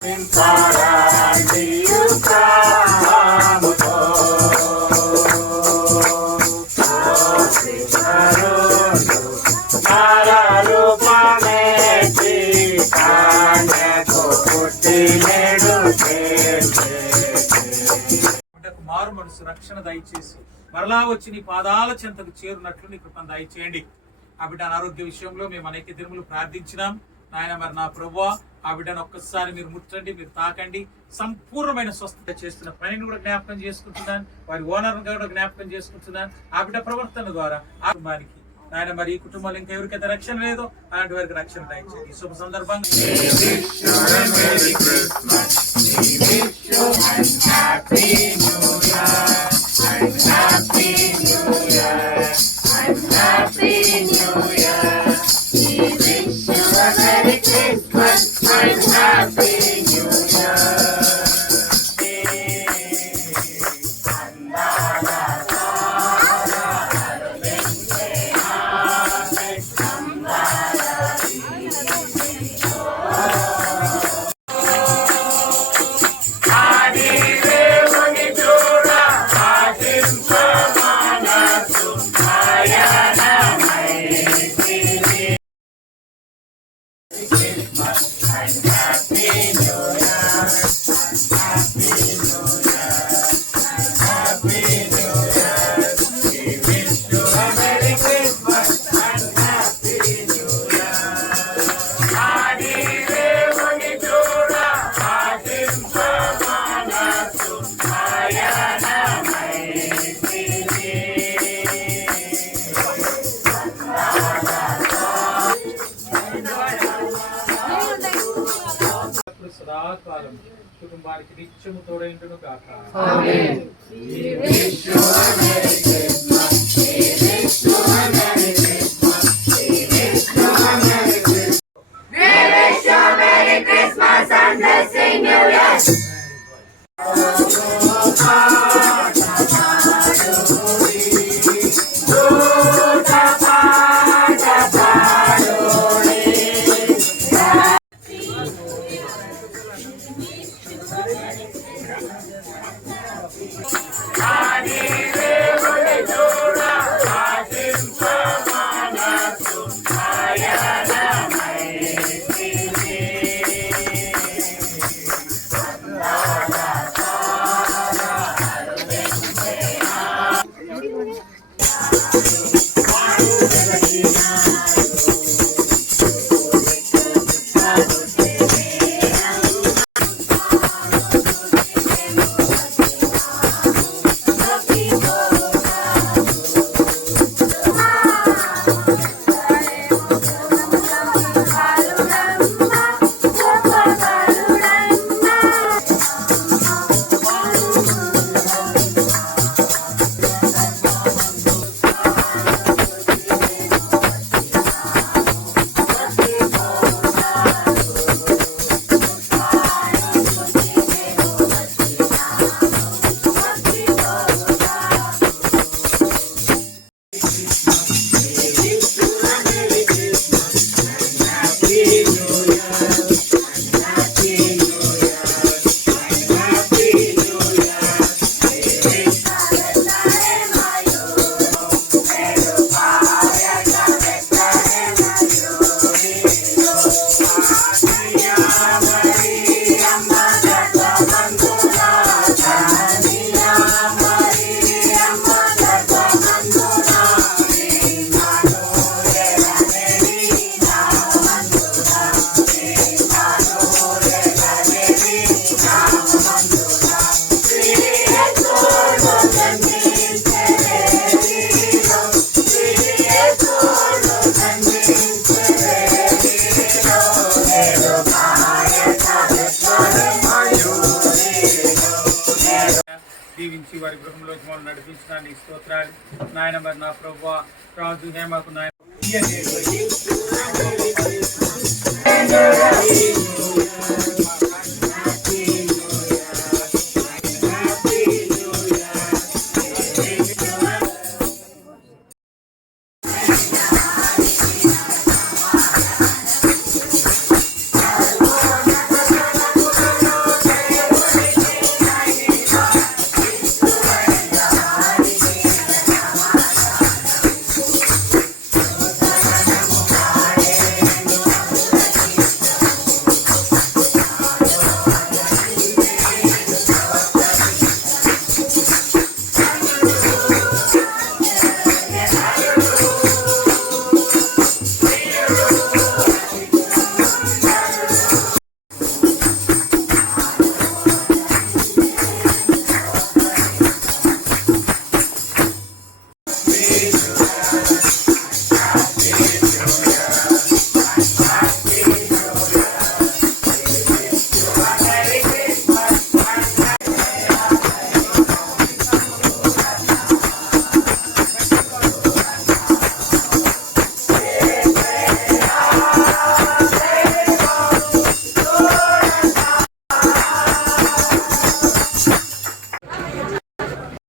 మారు మనసు రక్షణ దయచేసి మరలా వచ్చి నీ పాదాల చెంతకు చేరున్నట్లు నీ కృపను దయచేయండి. ఆ బిడ్డ అనారోగ్య విషయంలో మేము అనేక దినములు ప్రార్థించినాం నాయన. మరి నా ప్రభువా ఆ బిడ్డను ఒక్కసారి మీరు ముట్టండి, మీరు తాకండి. సంపూర్ణమైన స్వస్థత చేస్తున్న పనిని కూడా జ్ఞాపకం చేసుకుంటున్నాను, వారి ఓనర్ కూడా జ్ఞాపకం చేసుకుంటున్నాను. ఆ బిడ్డ ప్రవర్తన ద్వారా ఆ కుటుంబానికి నాయన మరి ఈ కుటుంబంలో ఇంకా ఎవరికైతే రక్షణ లేదో అలాంటి వారికి రక్షణ దయచేయండి. శుభ సందర్భంగా సదాకాలం కుటుంబానికి నిత్యము తోడైండును గాక. ఆమేన్. దీవించి వారి గృహంలోకి మనం నడిపించిన నీ స్తోత్రాలు నాయన. మరి నా ప్రభువా రాజు హేమకు నాయన